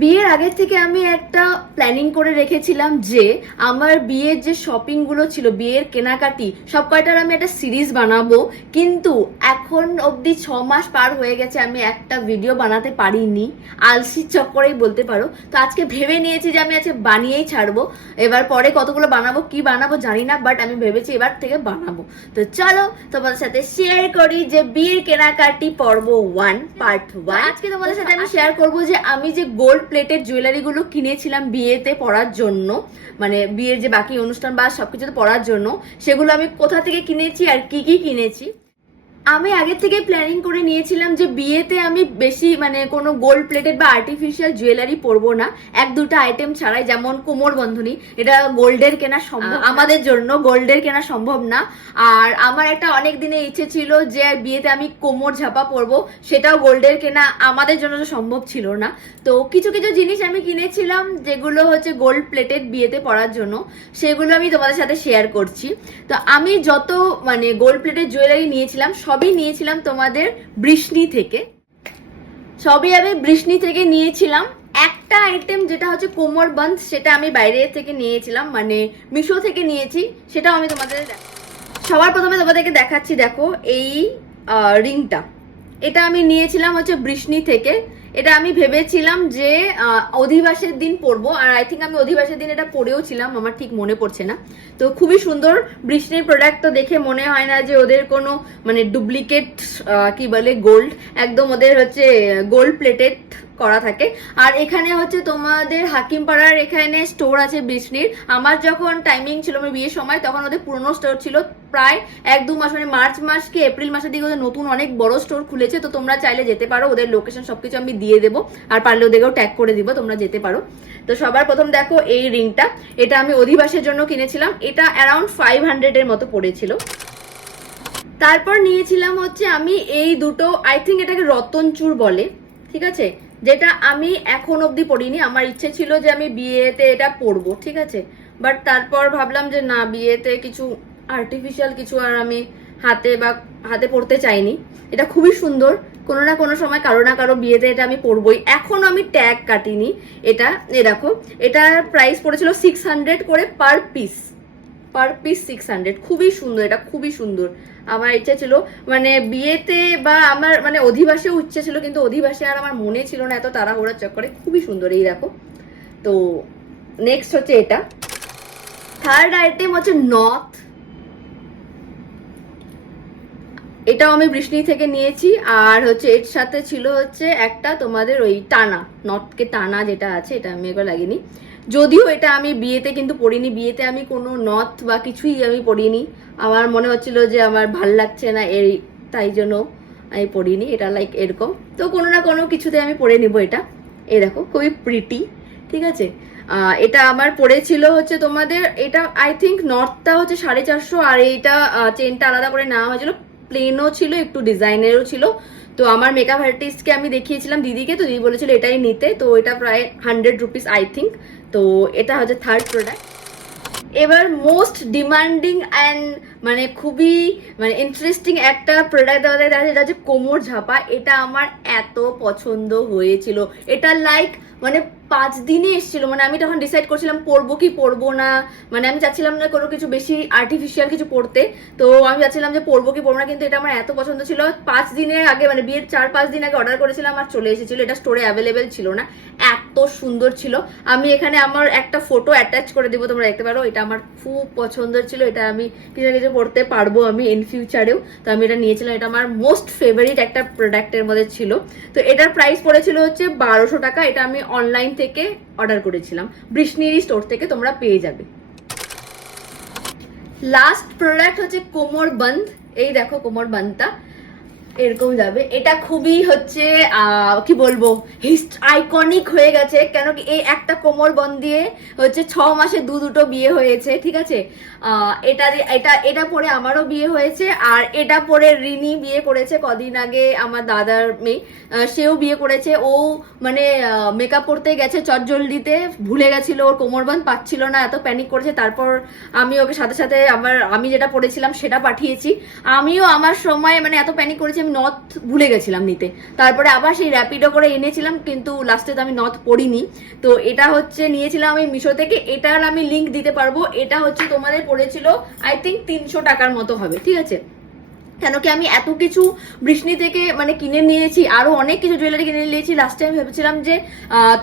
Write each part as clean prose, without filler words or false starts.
বিয়ের আগের থেকে আমি একটা প্ল্যানিং করে রেখেছিলাম যে আমার বিয়ের যে শপিং গুলো ছিল, বিয়ের কেনাকাটি সব কয়টার আমি একটা সিরিজ বানাবো। কিন্তু এখন অবধি 6 মাস পার হয়ে গেছে, আমি একটা ভিডিও বানাতে পারিনি, আলসির চক্করেই বলতে পারো। তো আজকে ভেবে নিয়েছি যে আমি আজকে বানিয়েই ছাড়বো। এবার পরে কতগুলো বানাবো, কি বানাবো জানি না, বাট আমি ভেবেছি এবার থেকে বানাবো। তো চলো তোমাদের সাথে শেয়ার করি যে বিয়ের কেনাকাটি পর্ব 1 পার্ট 1। আজকে তোমাদের সাথে আমি শেয়ার করবো যে আমি যে গোল্ড প্লেটেড জুয়েলারি গুলো কিনেছিলাম বিয়েতে পরার জন্য, মানে বিয়ের যে বাকি অনুষ্ঠান বা সবকিছুতে পরার জন্য, সেগুলো আমি কোথা থেকে কিনেছি আর কি কি কিনেছি। আমি আগে থেকে প্ল্যানিং করে নিয়েছিলাম যে বিয়েতে আমি বেশি মানে কোনো গোল্ড প্লেটেড বা আর্টিফিশিয়াল জুয়েলারি পরবো না, এক দুটা আইটেম ছাড়াই। যেমন কোমর বন্ধনী, এটা গোল্ডের কেনা সম্ভব, আমাদের জন্য গোল্ডের কেনা সম্ভব না। আর আমার একটা অনেক দিনের ইচ্ছে ছিল যে বিয়েতে আমি কোমর ঝাপা পরবো, সেটাও গোল্ডের কেনা আমাদের জন্য তো সম্ভব ছিল না। তো কিছু কিছু জিনিস আমি কিনেছিলাম যেগুলো হচ্ছে গোল্ড প্লেটেড বিয়েতে পরার জন্য, সেগুলো আমি তোমাদের সাথে শেয়ার করছি। তো আমি যত মানে গোল্ড প্লেটেড জুয়েলারি নিয়েছিলাম সবই নিয়েছিলাম তোমাদের বৃষ্ণি থেকে, সবই আমি বৃষ্ণি থেকে নিয়েছিলাম। একটা আইটেম যেটা হচ্ছে কোমর বন্ধ, সেটা আমি বাইরে থেকে নিয়েছিলাম, মানে মিশো থেকে নিয়েছি, সেটাও আমি তোমাদের সবার প্রথমে তোমাদেরকে দেখাচ্ছি। দেখো এই রিংটা, এটা আমি নিয়েছিলাম হচ্ছে বৃষ্ণি থেকে। এটা আমি ভেবেছিলাম যে অধিবাসের দিন পরবো, আর আই থিঙ্ক আমি অধিবাসের দিন এটা পরেও ছিলাম, আমার ঠিক মনে পড়ছে না। তো খুবই সুন্দর বৃষ্ণির প্রোডাক্ট, তো দেখে মনে হয় না যে ওদের কোনো মানে ডুপ্লিকেট কি বলে গোল্ড, একদম ওদের হচ্ছে গোল্ড প্লেটেড করা থাকে। আর এখানে হচ্ছে তোমাদের হাকিমপাড়ার এখানে স্টোর আছে বৃষ্ণির। আমার যখন টাইমিং ছিল আমার বিয়ের সময়, তখন ওদের পুরনো স্টোর ছিল প্রায় 1-2 মাস, মানে মার্চ মাস কি এপ্রিল মাসের দিকে ওদের নতুন অনেক বড় স্টোর খুলেছে। তো তোমরা চাইলে যেতে পারো, ওদের লোকেশন সবকিছু আমি দিয়ে দেবো, আর পারলে ওদেরকেও ট্যাগ করে দিব, তোমরা যেতে পারো। তো সবার প্রথম দেখো এই রিংটা, এটা আমি অধিবাসের জন্য কিনেছিলাম, এটা অ্যারাউন্ড 500 এর মতো পড়েছিল। তারপর নিয়েছিলাম হচ্ছে আমি এই দুটো, আই থিঙ্ক এটাকে রতনচুর বলে, ঠিক আছে, যেটা আমি এখন অবধি পড়িনি। আমার ইচ্ছে ছিল যে আমি বিয়েতে এটা পরবো, ঠিক আছে, বাট তারপর ভাবলাম যে না, বিয়েতে কিছু আর্টিফিশিয়াল কিছু আর আমি হাতে পরতে চাইনি। এটা খুবই সুন্দর, কোনো না কোনো সময় কারো না কারো বিয়েতে এটা আমি পরবই। এখনো আমি ট্যাগ কাটিনি এটা। এ দেখো, এটার প্রাইস পড়েছিল 600 করে পার পিস, 600। খুবই সুন্দর, এটা খুবই সুন্দর। আমার ইচ্ছা ছিল মানে বিয়েতে বা আমার মানে অধিবাসেও ইচ্ছে ছিল, কিন্তু অধিবাসে আর আমার মনে ছিল না এত তাড়াহুড়ার চক্করে। খুবই সুন্দর, এই দেখো। তো নেক্সট হচ্ছে এটা, থার্ড আইটেম হচ্ছে নথ। এটাও আমি বৃষ্ণি থেকে নিয়েছি। আর হচ্ছে এর সাথে ছিল হচ্ছে একটা তোমাদের ওই টানা, নথকে টানা যেটা আছে, এটা আমি একবার লাগিনি। যদিও এটা আমি বিয়েতে কিন্তু পরিনি, বিয়েতে আমি কোনো নথ বা কিছুই আমি পরিনি। আমার মনে হচ্ছিল যে আমার ভাল লাগছে না এই, তাই জন্য আমি পরিনি। এটা লাইক এরকম, তো কোনো না কোনো কিছুতে আমি পরে নিব এটা। এই দেখো, খুবই প্রিটি, ঠিক আছে। এটা আমার পড়েছিল হচ্ছে তোমাদের, এটা আই থিঙ্ক নর্থটা হচ্ছে 450, আর এইটা চেনটা আলাদা করে নেওয়া হয়েছিল। প্লেনও ছিল, একটু ডিজাইনেরও ছিল। তো আমার মেকআপ আর্টিস্টকে আমি দেখিয়েছিলাম দিদিকে, তো দিদি বলেছিল এটাই নিতে। তো এটা প্রায় 100 রুপিস আই থিঙ্ক। তো এটা হচ্ছে থার্ড প্রোডাক্ট। এবার মোস্ট ডিমান্ডিং অ্যান্ড মানে খুবই মানে ইন্টারেস্টিং একটা প্রোডাক্ট আমাদের কাছে, এটা হচ্ছে কোমর ঝাপা। এটা আমার এত পছন্দ হয়েছিল, এটা লাইক মানে 5 দিনে এসেছিল। মানে আমি তখন ডিসাইড করছিলাম পরবো কি পরবো না, মানে আমি চাচ্ছিলাম না কোনো কিছু বেশি আর্টিফিশিয়াল কিছু পরতে। তো আমি চাচ্ছিলাম যে পরবো কি পরবো না, কিন্তু এটা আমার এত পছন্দ ছিল। 5 দিনের আগে মানে বিয়ের 4-5 দিন আগে অর্ডার করেছিলাম, আর চলে এসেছিল। এটা স্টোরে অ্যাভেলেবেল ছিল না, এত সুন্দর ছিল। আমি এখানে আমার একটা ফটো অ্যাটাচ করে দিব, তোমরা দেখতে পারো। এটা আমার খুব পছন্দের ছিল, এটা আমি কিছু না কিছু পড়তে পারবো আমি ইন ফিউচারেও। তো আমি এটা নিয়েছিলাম, এটা আমার মোস্ট ফেভারিট একটা প্রোডাক্টের মধ্যে ছিল। তো এটার প্রাইস পড়েছিল হচ্ছে 1200 টাকা। এটা আমি অনলাইন থেকে অর্ডার করেছিলাম, বৃষ্ণিরি স্টোর থেকে তোমরা পেয়ে যাবে। লাস্ট প্রোডাক্ট হচ্ছে কোমর বন্ধ। এই দেখো কোমর বন্ধটা এরকম যাবে। এটা খুবই হচ্ছে কি বলবো, আইকনিক হয়ে গেছে, কেন কি এই একটা কোমর বন্ধ দিয়ে হচ্ছে 6 মাসে দুটো বিয়ে হয়েছে, ঠিক আছে। এটা এটা এটা পরে আমারও বিয়ে হয়েছে, আর এটা পরে রিনি বিয়ে করেছে কদিন আগে, আমার দাদার মেয়ে, সেও বিয়ে করেছে। ও মানে মেকআপ করতে গেছে চটজলদিতে, ভুলে গেছিল, ওর কোমরবন্ধ পাচ্ছিল না, এত প্যানিক করেছে। তারপর আমি ওকে সাথে সাথে আমি যেটা পড়েছিলাম সেটা পাঠিয়েছি। আমিও আমার সময় মানে এত প্যানিক করেছি, আমি নথ ভুলে গেছিলাম নিতে, তারপরে আবার সেই র্যাপিডো করে এনেছিলাম, কিন্তু লাস্টে তো আমি নথ পড়িনি। তো এটা হচ্ছে নিয়েছিলাম আমি মিশো থেকে, এটার আমি লিঙ্ক দিতে পারবো। এটা হচ্ছে তোমাদের পড়েছিল আই থিঙ্ক 300 টাকার মতো হবে, ঠিক আছে। কেন কি আমি এত কিছু বৃষ্ণি থেকে মানে কিনে নিয়েছি, আরো অনেক কিছু জুয়েলারি কিনে নিয়েছি। লাস্ট টাইম ভেবেছিলাম যে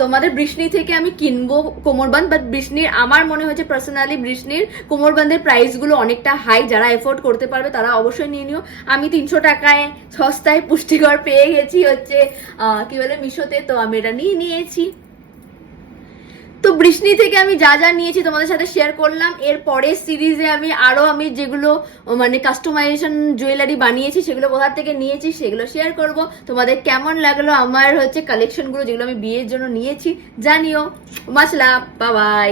তোমাদের বৃষ্ণি থেকে আমি কিনবো কোমরবান্ধ, বাট বৃষ্ণির আমার মনে হয়েছে পার্সোনালি বৃষ্ণির কোমরবান্ধের প্রাইস গুলো অনেকটা হাই, যারা এফোর্ড করতে পারবে তারা অবশ্যই নিয়ে নিও। আমি 300 টাকায় সস্তায় পুষ্টিকর পেয়ে গেছি হচ্ছে কি বলে মিশোতে, তো আমি এটা নিয়ে নিয়েছি। তো বৃষ্ণি থেকে আমি যা যা নিয়েছি তোমাদের সাথে শেয়ার করলাম। এর পরের সিরিজে আমি যেগুলো মানে কাস্টমাইজেশন জুয়েলারি বানিয়েছি সেগুলো কোথা থেকে নিয়েছি সেগুলো শেয়ার করব। তোমাদের কেমন লাগলো আমার হচ্ছে কালেকশনগুলো যেগুলো আমি বিয়ের জন্য নিয়েছি জানিও। মাছ লাভ, বাই বাই।